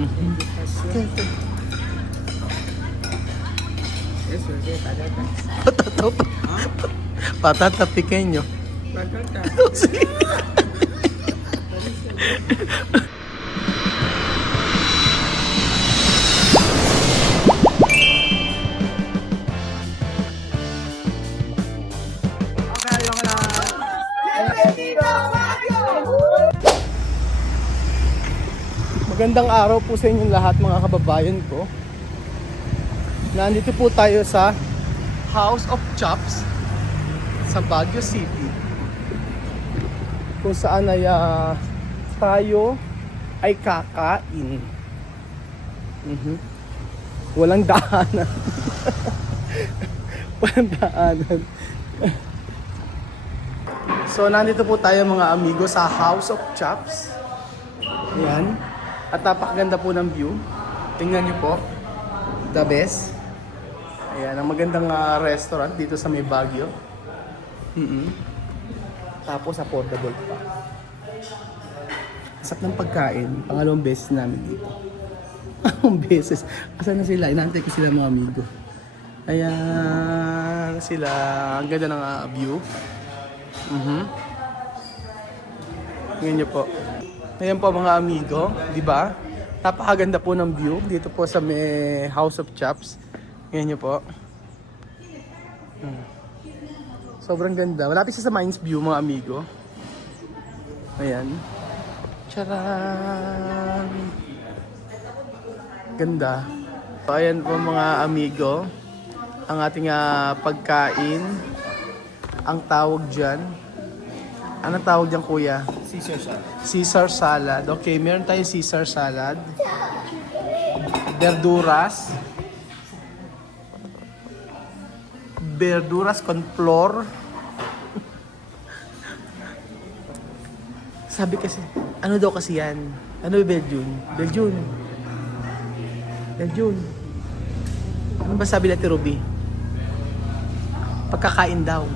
Okay, okay. Eso, sí, patata. Patata pequeño. Patata. Magandang araw po sa inyong lahat mga kababayan ko. Nandito po tayo sa House of Chops sa Baguio City, kung saan ay tayo ay kakain. Walang daanan. Walang daanan. So nandito po tayo mga amigo sa House of Chops. Ayan. At napakaganda po ng view. Tingnan nyo po. The best. Ayan, ang magandang restaurant dito sa may Baguio. Tapos affordable pa. Sarap ng pagkain. Pangalawang beses namin dito. Pangalawang beses. Asan na sila? Inaantay ko sila mga amigo. Ayan sila. Ang ganda ng view. Tingnan nyo po. Ayan po mga amigo, di ba? Napakaganda po ng view dito po sa may House of Chops. Ayan nyo po. Sobrang ganda. Malapit siya sa Mines View mga amigo. Ayan. Charan! Ganda. So, ayan po mga amigo. Ang ating pagkain. Ang tawag dyan. Anong tawag dyan kuya? Caesar salad. Caesar salad. Okay, meron tayong Caesar salad. Verduras. Verduras con flor. Sabi kasi, ano daw kasi yan? Ano yung Beljun? Beljun. Beljun. Ano ba sabi natin Ruby? Pagkakain daw.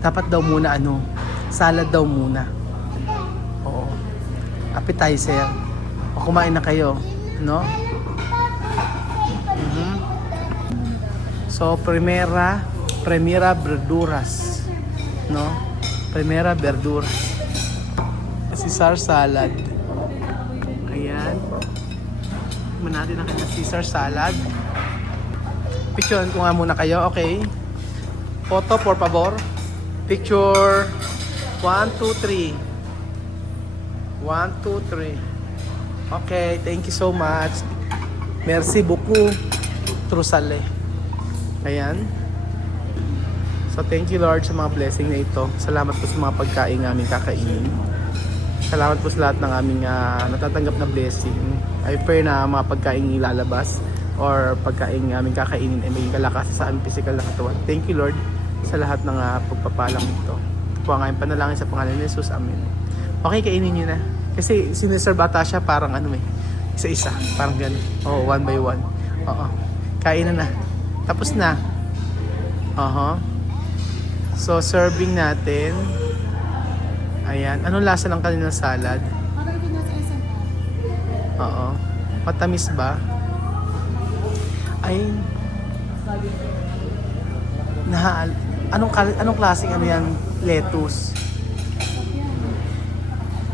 Dapat daw muna salad daw muna. Oo. Appetizer. O kumain na kayo, no? So, primera verduras, no? Primera verduras. Caesar salad. Ayan. Tignan natin ang kanyang Caesar salad. Picturean ko nga muna kayo, okay? Photo, por favor. Picture. 1, 2, 3. 1, 2, 3. Okay, thank you so much. Merci beaucoup. Trusale. Ayan. So, thank you Lord sa mga blessing na ito. Salamat po sa mga pagkain namin kakainin. Salamat po sa lahat ng aming natatanggap na blessing. I pray na mga pagkain ilalabas or pagkain aming kakainin ay may kalakasan sa aming physical na katawan. Thank you Lord sa lahat ng pagpapalang ito. Po ang aming panalangin sa pangalan ni Jesus. Amen. Okay, kainin nyo na. Kasi siniserve ata siya parang isa-isa. Parang ganun. Oh, one by one. Oo. Kain na. Tapos na. So, serving natin. Ayan. Anong lasa ng kanilang salad? Parang pinasa-isang pa. Oo. Matamis ba? Ay. Anong klaseng yan? Lettuce.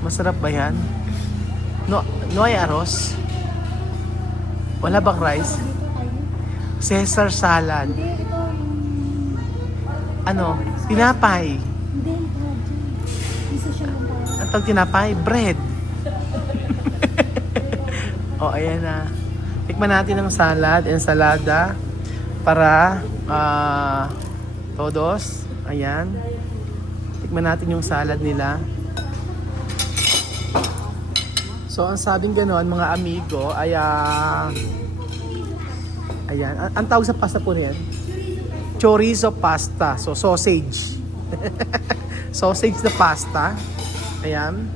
Masarap ba yan? No ay arroz? Wala bang rice? Caesar salad. Hindi, ito yung... Tinapay. Hindi, ito. Isa siya ng parang... Ang tawag tinapay? Bread. Ayan na. Tikman natin ang salad, ensalada. Para todos. Ayan. Tikman natin yung salad nila. So, ang sabing gano'n, mga amigo, ay ayan. Ang tawag sa pasta po niyan? Chorizo pasta. So, sausage. Sausage na pasta. Ayan.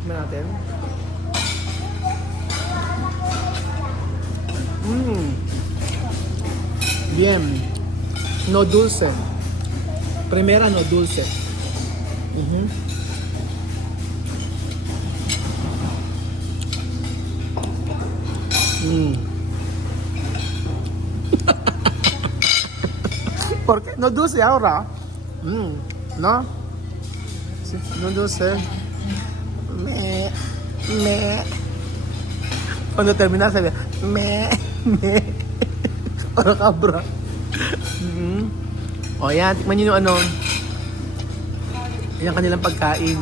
Tignan natin. Bien. No dulce. Primera no dulce. Mm. Porque no dulce ahora. ¿No? Sí, no dulce. Me. Cuando termina sabi, me. Parang kabra. O yan, tikman nyo yung ano. Yan kanilang pagkain.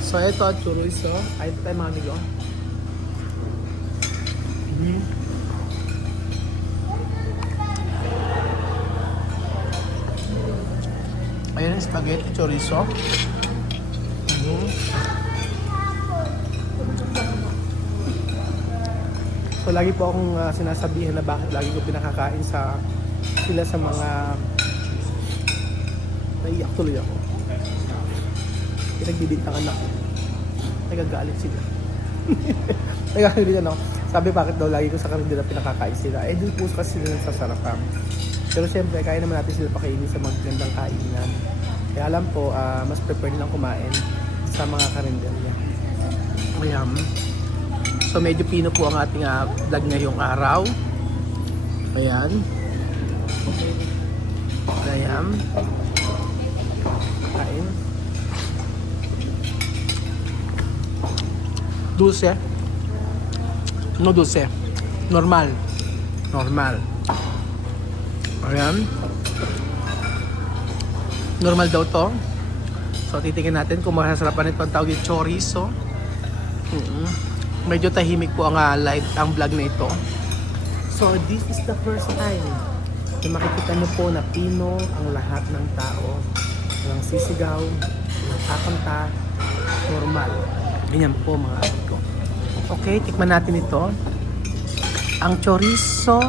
So ito, chorizo. Ay, ito tayo mga amigo. Ayan, spaghetti chorizo. So lagi po akong sinasabihan na bakit lagi ko pinakakain sila sa mga naiyak tuloy ako. Pinagbibintangan ako. Nagagalit sila. Nagagalit ako. Sabi bakit daw lagi ko sa karindera pinakakain sila. Eh doon po kasi sila nagsasarapan. Pero siyempre kaya naman natin sila pakainin sa magandang kainan. Kaya alam po, mas prefer nilang kumain sa mga karinderya. Ayan. So medyo pino po ang ating vlog ngayong araw. Ayan. Ayan. Kain. Dulce. No dulce. Normal. Normal. Ayan. Normal daw to. So titingnan natin kung masasarapan ito ang tawag yung chorizo. Medyo tahimik po ang live, ang vlog na ito. So this is the first time na makikita niyo po na pino ang lahat ng tao. Walang sisigaw, walang kakanta, normal. Ganyan po mga amigo. Okay, tikman natin ito. Ang chorizo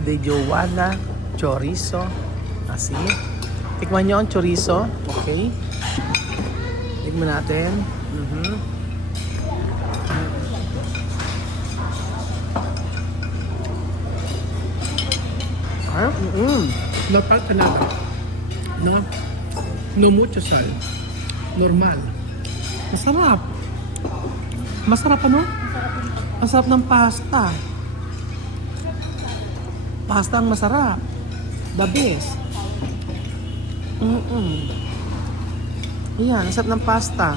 de Joanna chorizo. Asi. Tikman nyo ang chorizo. Okay. Tikman natin. No falta nada. No mucho sal. Normal. Masarap. Masarap ano? Masarap ng pasta. Pasta ang masarap. The best. Ayan, masarap ng pasta.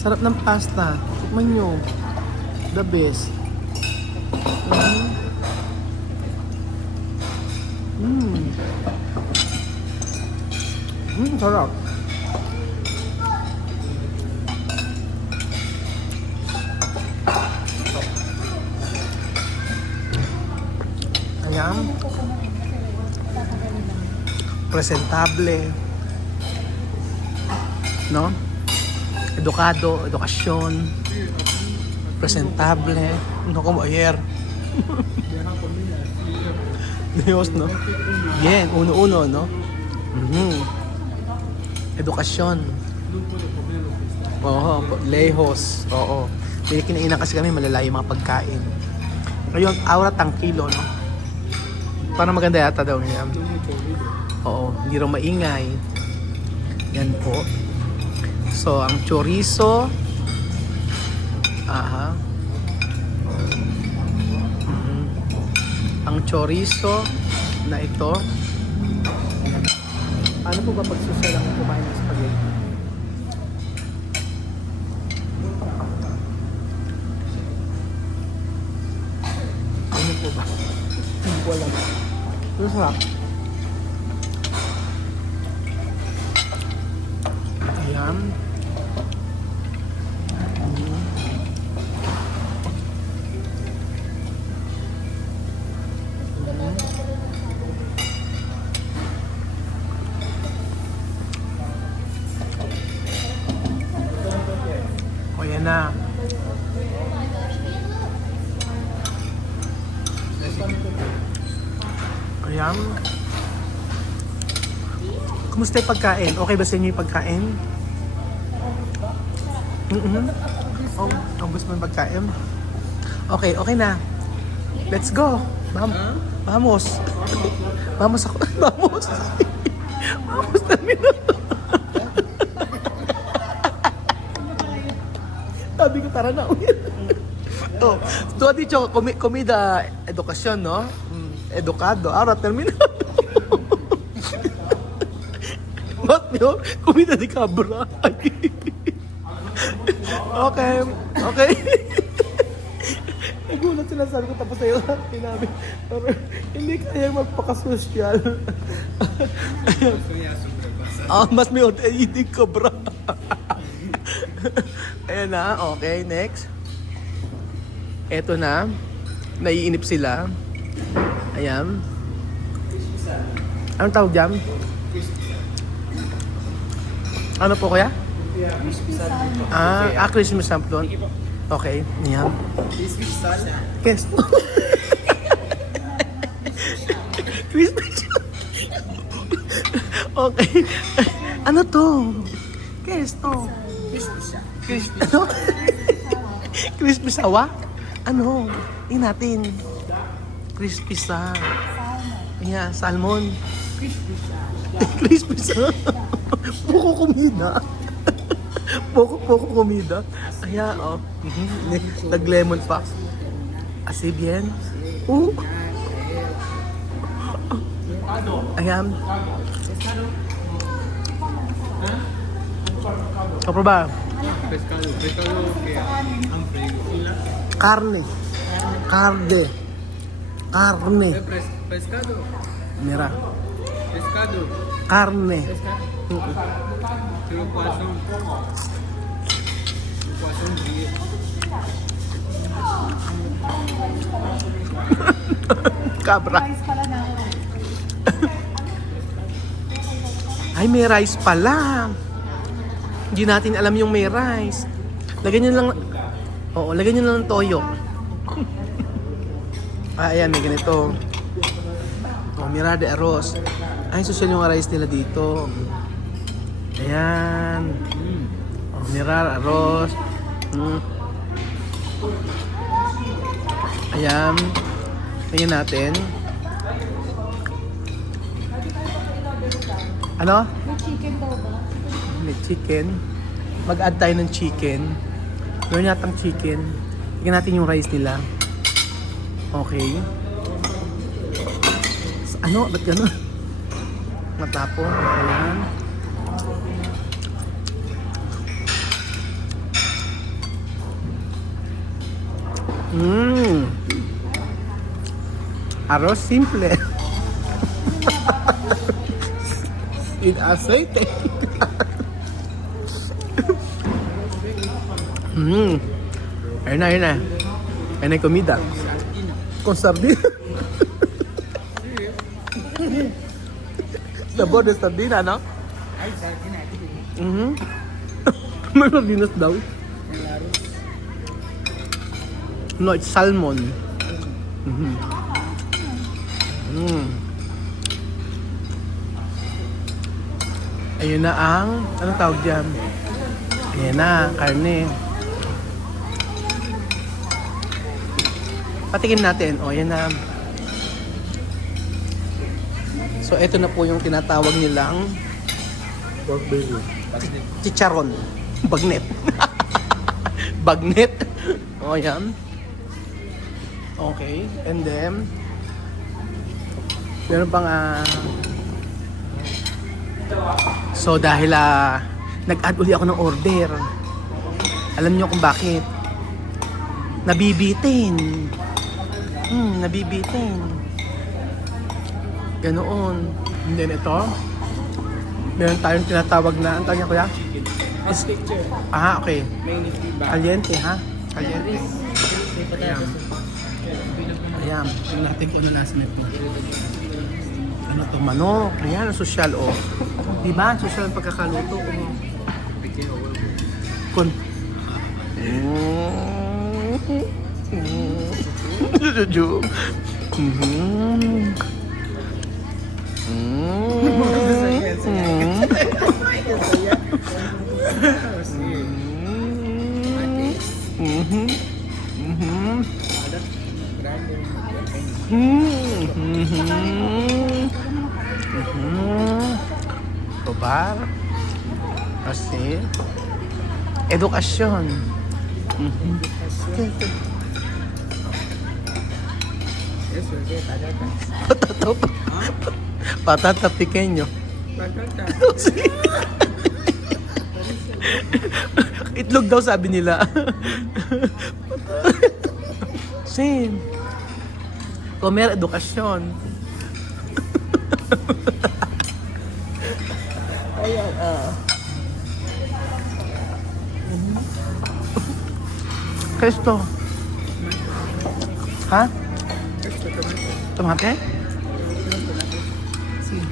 Sarap ng pasta. Tikman nyo. The best. Sarap. Ayan. Presentable. No? Edukado, edukasyon. Presentable. No como ayer. Dios, no? Bien, uno-uno, no? Edukasyon. Oo, lehos. Oo. May kinainan kasi kami malalayo mga pagkain. Ngayon, aura tangkilo, no? Parang maganda yata daw niya. Oo, hindi rin maingay. Yan po. So, ang chorizo. Ang chorizo na ito. Ano po ba pagsusunod ang kumain ng spaghetti? Ano po ba? Hindi ko alam. Pero sarap. Ayan. O yan na. Ayan. Kumusta yung pagkain? Okay ba sa inyo yung pagkain? Oh, gusto mo yung pagkain? Okay, okay na. Let's go. Vamos. Vamos ako. Vamos. Vamos terminal. Sabi ko, tara na. Oh, tu has dicho comida educación, ¿no? Educado. Ahora terminal. What, no? Comida de cabra. Okay. Okay. Nagulat sila, sabi ko, tapos tayo namin. Pero hindi kaya magpakasosyal. Mas may hindi cabra. Ayan na, okay, next. Eto na, naiinip sila. Ayan. Anong tawag dyan? Ano po kaya? Crispy salmon. Christmas samplon. Okay, ayan. Queso. Christmas. Okay. Ano to? Queso. Crispy. Ano? Crispy sawa? Ano? Tingnan natin. Crispy sa... Yeah, salmon. Crispy sa... Poko kumida. Poko kumida. Ayan, oh. Nag-lemon pa. Así bien. Ayan. Kapro ba? Pescado que han freído. Carne. Carne. Pescado. Mira. Pescado. Carne. Pero poisson. Poisson grillé. Cabra. Rice pala na ako. Ay, may rice pala. Hindi natin alam yung may rice. Lagyan nyo lang... Oo, lagyan nyo lang ng toyo. Ayan, may ganito. Oh, mira de arroz. Ay, social yung rice nila dito. Ayan. Oh, mira, arroz. Ayan. Tingnan natin. Ano? May chicken daw ba? May chicken. Mag-add tayo ng chicken. Meron yatang chicken. Tingnan natin yung rice nila. Okay. Ano? Ba't gano'n? Matapon. Ayan. Arroz simple. With aceite. Ayun na, ayun na. Ayun na yung comida. Con sardina. Sabor de sardina, no? Ay, sardina. May sardinas daw. No, it's salmon. Ayun na ang, anong tawag dyan? Ayan na, karne. Patikin natin. O, ayan na. So, ito na po yung tinatawag nilang pork belly. Chicharon. Bagnet. Bagnet. O, ayan. Okay. And then, meron pang so dahil nag-add uli ako ng order. Alam niyo kung bakit? Nabibitin. Nabibitin. Ganoon. And then ito, meron tayong tinatawag na, ang tawag niya kuya? Okay. Caliente, ha? Caliente. Ayan. Ayan. Tingnan natin kung ano last nito. Ano to, manok. Ayan, ang sosyal, oh. Diba? Ang sosyal ang pagkakaluto. Kun. Juju. Escobar. Kasi, edukasyon. Mhm. Eso, ¿qué? Patata. Patata pequeño. Patata. Itlog daw sabi nila. Same. Comer edukasyon. Ayan, Kesto. Ha? Esto, tomate. Tomate? Sige.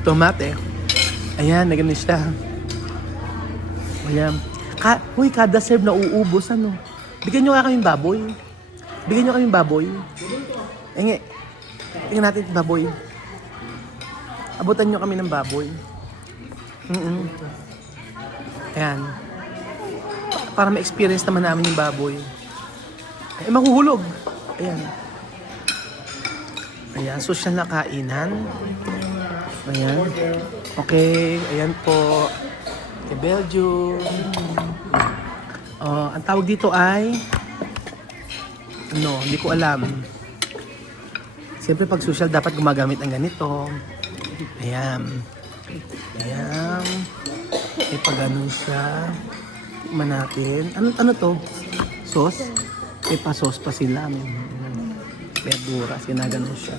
Tomate. Ayan, nagano siya. Ayan. Uy, kada serve na uubos, ano? Bigyan nyo nga kaming baboy. Bigyan nyo kaming baboy. Enge. Tingnan natin yung baboy. Abutan nyo kami ng baboy. Ayan. Para ma-experience naman namin yung baboy. Eh, mahuhulog. Ayan. Ayan, social na kainan. Ayan. Okay, ayan po. Kay Belgium. Ang tawag dito ay hindi ko alam. Siyempre pag social dapat gumagamit ng ganito. Ayan. Ayan. May pag-ganon siya. Tikman natin. Ano to? Sauce? May pa-sauce pa sila. May verdura. Sinaganon siya.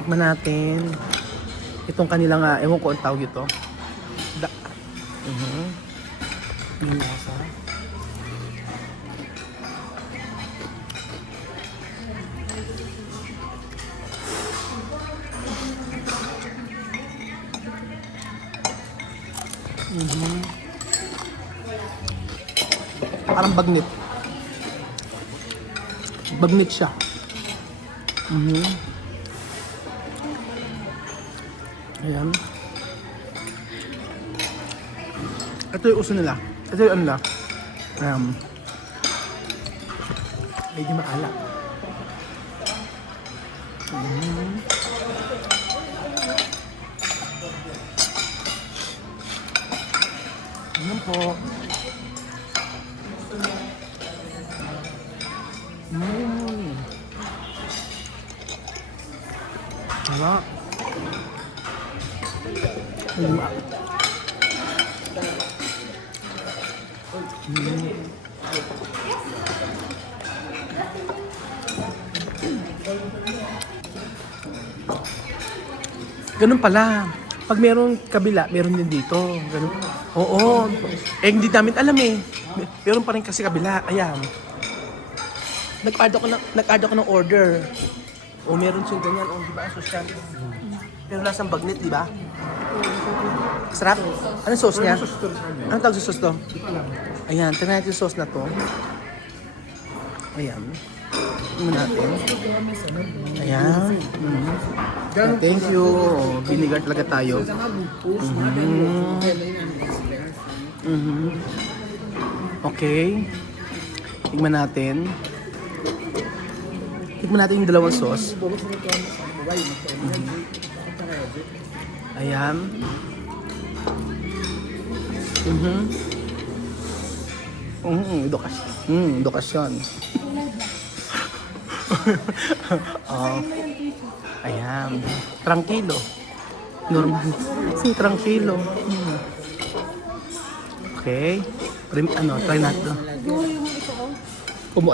Tikman natin. Itong kanilang, ewan ko ang tawag ito. Yung lasa. Parang bagnit. Bagnit siya. Ayan. Ito yung uso nila. Ito yung ano nila. Medyo maalat. Ayan po. Wala. Lima. Ganun pala. Pag meron kabila, meron din dito. Ganun. Oo. Hindi namin alam eh. Meron pa rin kasi kabila. Ayan. Nag-add ako ng order. Meron siyang ganyan. Di ba? Social. Pero lasang bagnit, di ba? Sarap. Anong sauce niya? Anong tawag sa sauce to? Ayan. Tignan natin yung sauce na to. Ayan. Tignan natin. Ayan. Thank you. Vinegar talaga tayo. Okay. Tignan natin. Tignan natin yung dalawang sauce. Ayan. Edukasyon. Ayan. Tranquilo. Normal. Tranquilo. Okay. Try natin.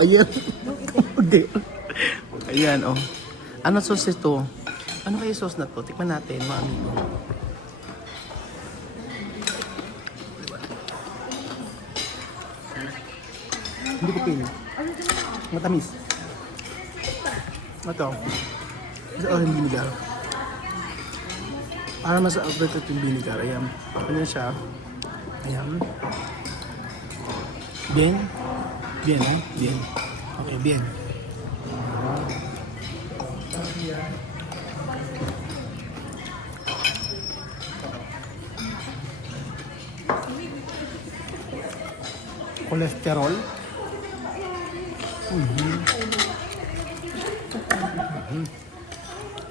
Ayan. Okay. Ayan, Ano sauce ito? Ano kaya sauce na to? Tikman natin, mga amigo. Hindi ko pili. Matamis. Ito. Isa orange vinegar. Para mas appreciate yung vinegar. Ayan. Ayan siya. Ayan. Bien. Bien, Bien. Okay, bien. Kolesterol.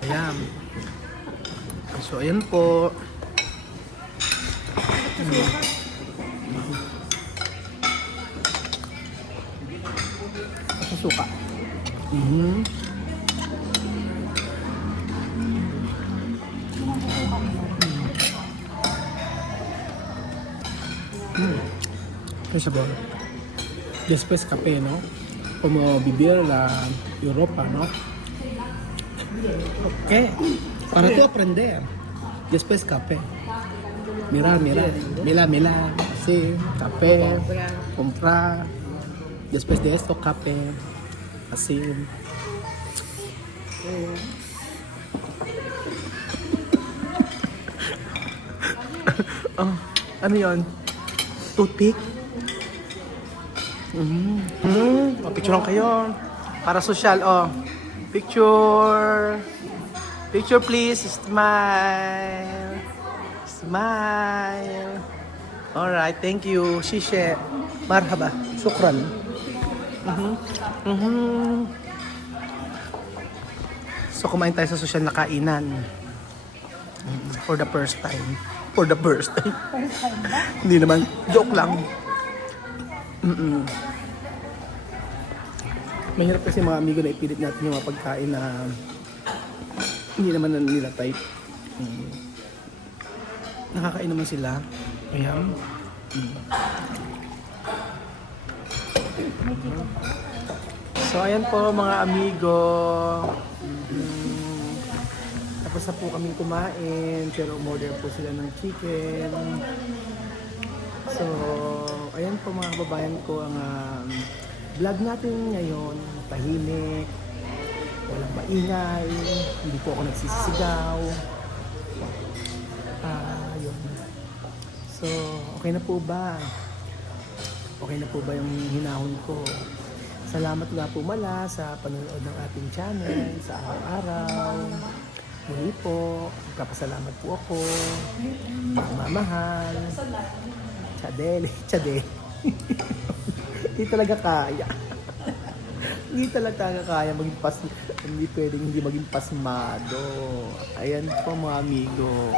Ayan. So, ayan po. Suka. May sabor. Después café, ¿no? Como vivir la Europa, ¿no? ¿Qué? Para tú aprender. Después café. Mira, mira. Mira, mira. Sí, café. Comprar. Después de esto, café. Así. Oh, ano yun? Toothpick? Oh, picture lang kayo. Para social, oh. Picture. Picture please. Smile. Smile. Alright, thank you. Shishe. Marhaba. Shukran. So, kumain tayo sa social na kainan. For the first time. For the first time. Hindi naman. Joke lang. Mahirap kasi mga amigo na ipilit natin yung mga pagkain na hindi naman na nila type. Nakakain naman sila. Ayan. So ayan po mga amigo. Tapos na po kami kumain. Pero umorder po sila ng chicken. So ayan po mga kababayan ko ang vlog natin ngayon. Tahimik. Walang maingay. Hindi po ako nagsisigaw. Yun. So okay na po ba? Okay na po ba yung hinahon ko? Salamat nga po mala sa panonood ng ating channel sa araw-araw. Muli po, magpapasalamat po ako. Mamahal. Chadele, chadele. Hindi talaga kaya. Hindi talaga kaya maging hindi pwedeng hindi maging pasmado. Ayan po mga amigo.